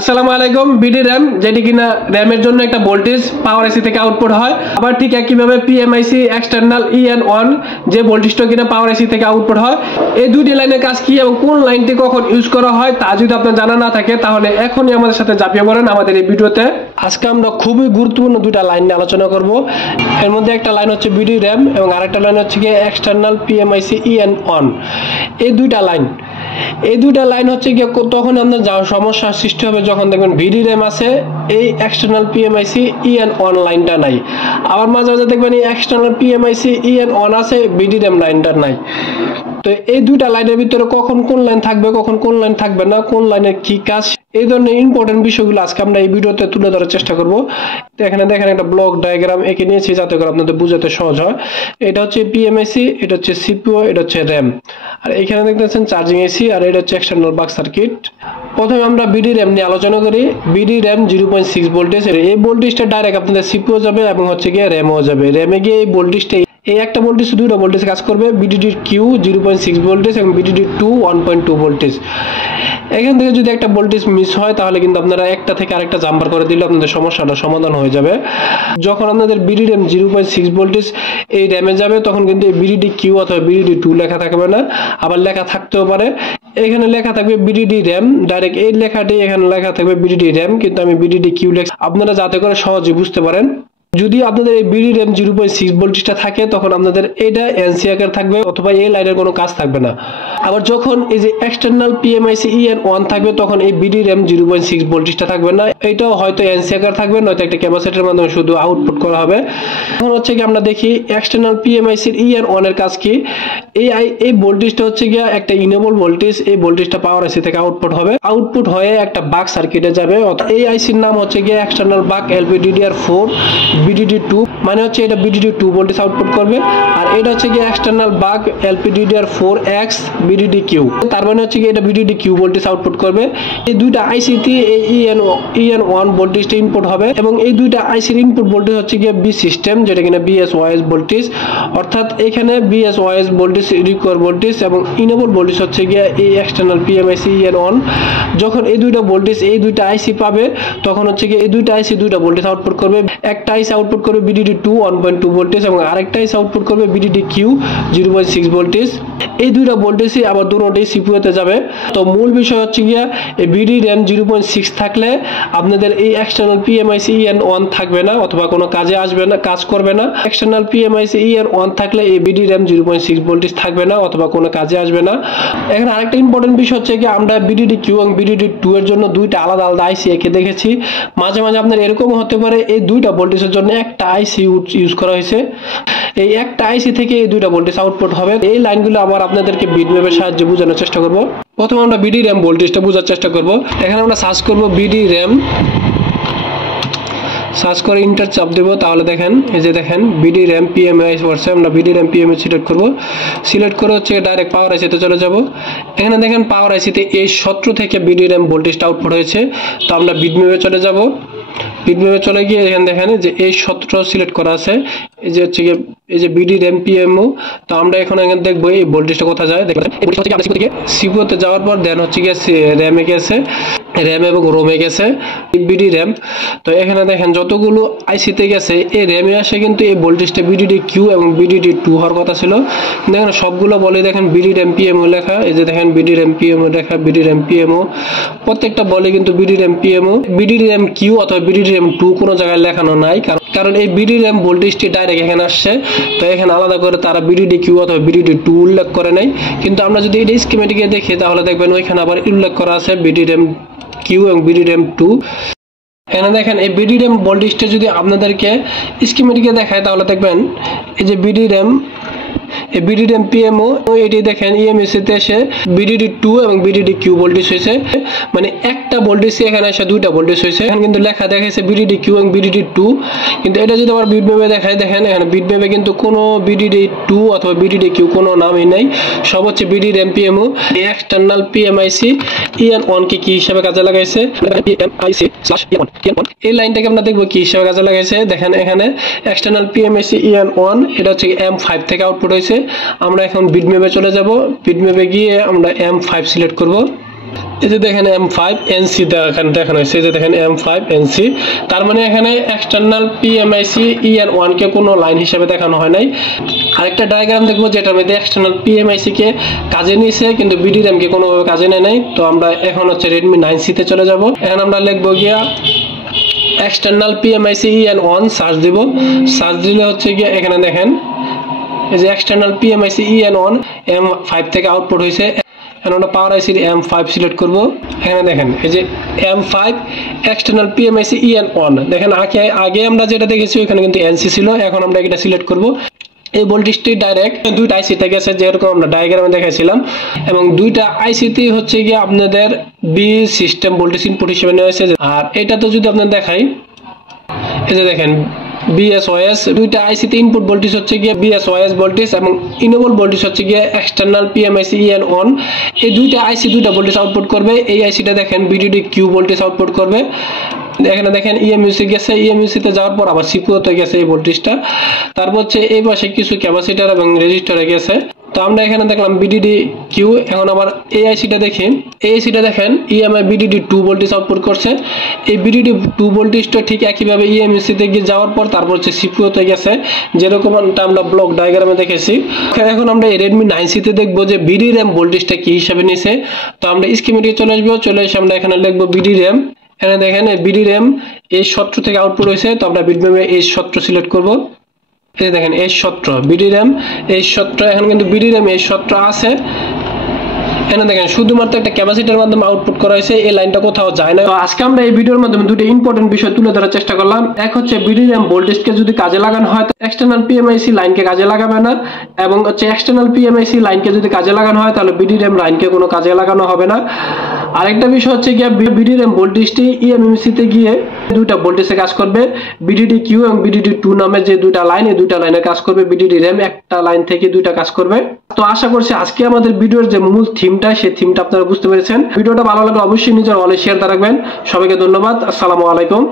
আসসালামু আলাইকুম। BD RAM যেটি কিনা র্যামের জন্য একটা ভোল্টেজ পাওয়ার আইসি থেকে আউটপুট হয়, আবার ঠিক একইভাবে পিএমআইসি এক্সটার্নাল EN1 যে ভোল্টেজটা কিনা পাওয়ার আইসি থেকে আউটপুট হয়। এই দুইটি লাইনের কাজ কি এবং কোন লাইনটি কখন ইউজ করা হয় তা যদি আপনার জানা না থাকে তাহলে এখনই আমাদের সাথে ঝাঁপিয়ে পড়েন আমাদের এই ভিডিওতে। আজকে আমরা খুবই গুরুত্বপূর্ণ দুইটা লাইন নিয়ে আলোচনা করব। এর মধ্যে একটা লাইন হচ্ছে বিডি র্যাম এবং আরেকটা লাইন হচ্ছে গিয়ে এক্সটার্নাল পিএমআইসি EN1। এই দুইটা লাইন হচ্ছে গিয়ে তখন আপনার যা সমস্যার সৃষ্টি হবে যখন দেখবেন বিডি র্যাম আছে, এই এক্সটার্নাল পিএমআইসি EN1 লাইনটা নাই। আবার মাঝে মাঝে দেখবেন এই এক্সটার্নাল পিএমআইসি EN1 আছে, বিডি র্যাম লাইনটা নাই। তো এই দুইটা লাইনের ভিতরে কখন কোন লাইন থাকবে, কখন কোন লাইন থাকবে না, কোন লাইনের কি কাজ, এই ধরনের ইম্পর্টেন্ট বিষয়গুলো আজকে আমরা এই ভিডিওতে তুলে ধরার চেষ্টা করব। তো এখানে দেখেন একটা ব্লক ডায়াগ্রাম এঁকে নিয়েছি যাতে করে আপনাদের বুঝাতে সহজ হয়। এটা হচ্ছে পিএমআইসি, এটা হচ্ছে সিপিইউ, এটা হচ্ছে র্যাম, আর এখানে দেখতেছেন চার্জিং এসি, আর এটা হচ্ছে এক্সটার্নাল বাক সার্কিট। প্রথমে আমরা বিডি র্যাম নিয়ে আলোচনা করি। বিডি র্যাম 0.6 ভোল্টেজ, এই ভোল্টেজটা ডাইরেক্ট আপনাদের সিপিইউ যাবে এবং হচ্ছে গিয়ে র্যামও যাবে। র্যামে গিয়ে এই ভোল্টেজটা এই একটা ভোল্টেজ দুটো ভোল্টেজ কাজ করবে। বিডিডি কিউ 0.6 ভোল্টেজ এবং বিডিডি 2 1.2 ভোল্টেজ। এখান থেকে যদি একটা ভোল্টেজ মিস হয় তাহলে কিন্তু আপনারা একটা থেকে আরেকটা জাম্পার করে দিলে আপনাদের সমস্যাটা সমাধান হয়ে যাবে। যখন আপনাদের বিডি র্যাম 0.6 ভোল্টেজ এই র্যামে যাবে তখন কিন্তু এই বিডিডি কিউ অথবা বিডিডি 2 লেখা থাকবে না, আবার লেখা থাকতেও পারে। এখানে লেখা থাকবে বিডিডি র্যাম, ডাইরেক্ট এই লেখাটি এখানে লেখা থাকবে বিডিডি র্যাম, কিন্তু আমি বিডিডি কিউ লেখা আপনারা যাতে করে সহজে বুঝতে পারেন। যদি আপনাদের এই বিডি র্যাম 0.6 ভোল্টেজটা থাকে তখন আপনাদের এটা এনসি আকার থাকবে অথবা এই লাইনের কোনো কাজ থাকবে না। আবার যখন এই যে এক্সটার্নাল পিএমআইসি EN1 থাকবে তখন এই বিডি র্যাম 0.6 ভোল্টেজটা থাকবে না, এটাও হয়তো এনসি আকার থাকবে, নয়তো একটা ক্যাপাসিটরের মাধ্যমে শুধু আউটপুট করা হবে। এখন হচ্ছে কি আমরা দেখি এক্সটার্নাল পিএমআইসি EN1 এর কাজ কি। এই ভোল্টেজটা হচ্ছে গিয়া একটা ইনেবল ভোল্টেজ, এই ভোল্টেজটা পাওয়ার আইসি থেকে আউটপুট হবে, আউটপুট হয়ে একটা বাক সার্কিটে যাবে। এই আইসির নাম হচ্ছে গিয়া এক্সটার্নাল বাক LPDDR4 BDD2, মানে হচ্ছে এটা BDD2 ভোল্টেজ আউটপুট করবে, আর এটা হচ্ছে কি এক্সটার্নাল বাক LPDDR4X BDDQ, তার মানে হচ্ছে কি এটা BDDQ ভোল্টেজ আউটপুট করবে। এই দুইটা আইসিতে এই EN1 ভোল্টেজটা ইনপুট হবে এবং এই দুইটা আইসির ইনপুট ভোল্টেজ হচ্ছে কি বি সিস্টেম, যেটা কিনা BSYS ভোল্টেজ, অর্থাৎ এখানে BSYS ভোল্টেজ রিকোয়ার ভোল্টেজ এবং ইনেবল ভোল্টেজ হচ্ছে কি এই এক্সটার্নাল PMIC EN1। যখন এই দুইটা ভোল্টেজ এই দুইটা আইসি পাবে তখন হচ্ছে কি এই দুইটা আইসি দুইটা ভোল্টেজ আউটপুট করবে। একটা আইসি আউটপুট করবে BDD2 1.2 ভোল্টেজ এবং আরেকটা আইসি আউটপুট করবে BDDQ 0.6 ভোল্টেজ। এই দুইটা ভোল্টেজই আবার দুটোই সিপিইউ তে যাবে। তো মূল বিষয় হচ্ছে গিয়া এই বিডি র্যাম 0.6 থাকলে আপনাদের এই এক্সটার্নাল পিএমআইসি EN1 থাকবে না অথবা কোনো কাজে আসবে না, কাজ করবে না। এক্সটার্নাল পিএমআইসি EN1 থাকলে এই বিডি র্যাম 0.6 ভোল্টেজ থাকবে না অথবা কোনো কাজে আসবে না। এখানে আরেকটা ইম্পর্টেন্ট বিষয় হচ্ছে কি আমরা BDDQ এবং BDD2 এর জন্য দুইটা আলাদা আলাদা আইসি এঁকে দেখেছি। মাঝে মাঝে আপনার এরকম হতে পারে এই দুইটা ভোল্টেজের জন্য একটা আইসি ইউজ করা হয়েছে, এই একটা আইসি থেকে এই দুইটা ভোল্টেজ আউটপুট হবে। এই লাইনগুলো আবার আপনাদেরকে বিটম্যাপের সাহায্যে বোঝানোর চেষ্টা করব। প্রথমে আমরা বিডি র্যাম ভোল্টেজটা বোঝার চেষ্টা করব। এখানে আমরা সার্চ করব বিডি র্যাম, সার্চ করে ইন্টার চাপ দেব, তাহলে দেখেন এই যে দেখেন বিডি র্যাম পিএমআই ওয়ার্ডসে আমরা বিডি র্যাম পিএমআই সিলেক্ট করব। সিলেক্ট করে হচ্ছে ডাইরেক্ট পাওয়ার আইসিতে চলে যাব। এখানে দেখেন পাওয়ার আইসিতে এই 17 থেকে বিডি র্যাম ভোল্টেজটা আউটপুট হয়েছে। তো আমরা বিটম্যাপে চলে যাব। বিটম্যাপে চলে গিয়ে এখানে দেখেন যে এই 17 সিলেক্ট করা আছে, এই যে হচ্ছে এই যে বিডি র্যাম পিএমও। তো আমরা এখন এখানে দেখবো এই ভোল্টেজটা কোথায় যায়। দেখবেন এই ভোল্টেজ হচ্ছে কি আমরা সিপিইউ তে যাওয়ার পর দেন হচ্ছে গিয়ে র্যামে গেছে, র্যাম এবং রোমে গেছে বিডি র্যাম। তো এখানে দেখেন যতগুলো আইসিতে গেছে এই র্যামে আসে কিন্তু এই ভোল্টেজটা BDDQ এবং BDD2 হওয়ার কথা ছিল। দেখেন সবগুলো বলে দেখেন বিডি র্যাম পিএমও লেখা, এই যে দেখেন বিডি র্যাম পিএমও লেখা, বিডি র্যাম পিএমও প্রত্যেকটা বলে কিন্তু BD RAM PMO. BD RAM Q অথবা বিডি র্যাম 2 কোনো জায়গায় লেখানো নাই, কারণ এই বিডি র্যাম ভোল্টেজটি ডাইরেক্ট এখানে আসছে। তো এখানে আলাদা করে তারা BDDQ অথবা BDD2 উল্লেখ করে নাই, কিন্তু আমরা যদি এটা স্কিমেটিকে দেখি তাহলে দেখবেন ওইখানে আবার উল্লেখ করা আছে বিডি র্যাম কিউ এবং বিডি র্যাম 2। এখানে দেখেন এই বিডি র্যাম ভোল্টেজটা যদি আপনাদেরকে স্কিমেটিকে দেখায় তাহলে দেখবেন এই যে বিডি র্যাম পিএমও, এটি দেখেন ইএমএসি তে এসে BDD2 এবং BDDQ ভোল্টেজ হয়েছে, মানে একটা ভোল্টেজ এখানে এসে দুইটা ভোল্টেজ হয়েছে। এখানে কিন্তু লেখা দেখাইছে BDDQ এবং BDD2, কিন্তু এটা যদি আবার বিটম্যাপে দেখায় দেখেন এখানে বিটম্যাপে কিন্তু কোনো BDD2 অথবা BDDQ কোনো নামই নাই, সব হচ্ছে BD RAM PMO. External PMIC EN1 কে কি হিসাবে কাজে লাগাইছে, PMIC/EN1 এই লাইনটাকে আমরা দেখবো কি হিসাবে কাজে লাগাইছে। দেখেন এখানে এক্সটার্নাল পিএমআইসি EN1 এটা হচ্ছে M5 থেকে আউটপুট হয়েছে। আমরা এখন বিটম্যাপে চলে যাব। বিটম্যাপে গিয়ে আমরা M5 সিলেক্ট করব। এই যে দেখেন M5NC দেখানো হয়েছে, এই যে দেখেন M5NC, তার মানে এখানে এক্সটার্নাল PMIC EN1 কে কোনো লাইন হিসেবে দেখানো হয় নাই। আরেকটা ডায়াগ্রাম দেখবো যেটার মধ্যে এক্সটার্নাল PMIC কে কাজে নিয়েছে কিন্তু BDRAM কে কোনোভাবে কাজে নেয় নাই। তো আমরা এখন হচ্ছে Redmi 9C তে চলে যাব। এখন আমরা লিখবো গিয়া এক্সটার্নাল PMIC EN1 সার্চ দিব। সার্চ দিলে হচ্ছে গিয়া এখানে দেখেন এই যে এক্সটার্নাল PMIC EN1 M5 থেকে আউটপুট হয়েছে। এখন আমরা পাওয়ার আইসির M5 সিলেক্ট করব। এখানে দেখেন এই যে M5 এক্সটার্নাল PMIC EN1, দেখেন আগে আমরা যেটা দেখেছি ওখানে কিন্তু NC ছিল, এখন আমরা এটা সিলেক্ট করব। এই ভোল্টেজটি ডাইরেক্ট দুইটা আইসিতে গেছে যেরকম আমরা ডায়াগ্রামে দেখাইছিলাম, এবং দুইটা আইসিতে হচ্ছে গিয়ে আপনাদের বি সিস্টেম ভোল্টেজ ইনপুট হিসেবে নেওয়া হয়েছে। আর এটা তো যদি আপনাদের দেখাই, এই যে দেখেন BSOS, দুইটা আইসিতে ইনপুট ভোল্টেজ হচ্ছে গিয়ে BSOS ভোল্টেজ এবং ইনেবল ভোল্টেজ হচ্ছে গিয়ে এক্সটার্নাল PMIC EN1। এই দুইটা আইসি দুইটা ভোল্টেজ আউটপুট করবে। এই আইসিটা দেখেন VDD-Q ভোল্টেজ আউটপুট করবে। এখানে দেখেন EMUC গেছে, EMUC তে যাওয়ার পর আবার CPU তে গেছে এই ভোল্টেজটা। তারপর হচ্ছে এই পাশে কিছু ক্যাপাসিটর এবং রেজিস্টরে গেছে। তো আমরা এখানে দেখলাম VDD-Q। এখন আবার এই আইসিটা দেখি, এই আইসিটা দেখেন EMI VDD-2 ভোল্টেজ আউটপুট করছে। এই VDD-2 ভোল্টেজটা ঠিক একইভাবে EMUC তে গিয়ে যাওয়ার পর তারপর হচ্ছে CPU তে গেছে, যেরকমটা আমরা ব্লক ডায়াগ্রামে দেখেছি। এখন আমরা এই Redmi 9C তে দেখবো যে BDRAM ভোল্টেজটা কি হিসাবে নিছে। তো আমরা স্কিমেটিকে চলে আসবো, চলে এসে আমরা এখানে লিখবো BDRAM। এখানে দেখেন BDRAM H17 থেকে আউটপুট হয়েছে। তো আমরা BDRAM H17 সিলেক্ট করব। এই দেখেন H17 BDRAM H17, এখন কিন্তু BDRAM H17 আছে। এখানে দেখেন শুধুমাত্র একটা ক্যাপাসিটরের মাধ্যমে আউটপুট করা হয়েছে, এই লাইনটা কোথাও যায় না। তো আজকে আমরা এই ভিডিওর মাধ্যমে দুটো ইম্পর্টেন্ট বিষয় তুলে ধরার চেষ্টা করলাম। এক হচ্ছে BDRAM ভোল্টেজকে যদি কাজে লাগানো হয় এক্সটার্নাল PMIC লাইনকে কাজে লাগাবে না, এবং হচ্ছে এক্সটার্নাল PMIC লাইনকে যদি কাজে লাগানো হয় তাহলে BDRAM লাইনকে কোনো কাজে লাগানো হবে না। আরেকটা বিষয় হচ্ছে গিয়ে BDRAM ভোল্টেজটি EMUC তে গিয়ে দুইটা ভোল্টেজে কাজ করবে, VDD-Q এবং VDD-2 নামে যে দুইটা লাইন, এই দুইটা লাইনে কাজ করবে। BDRAM একটা লাইন থেকে দুইটা কাজ করবে। তো আশা করছি আজকে আমাদের ভিডিওর যে মূল থিমটা, সেই থিমটা আপনারা বুঝতে পেরেছেন। ভিডিওটা ভালো লাগলে অবশ্যই নিজের ওয়ালে শেয়ার রাখবেন। সবাইকে ধন্যবাদ। আসসালামু আলাইকুম।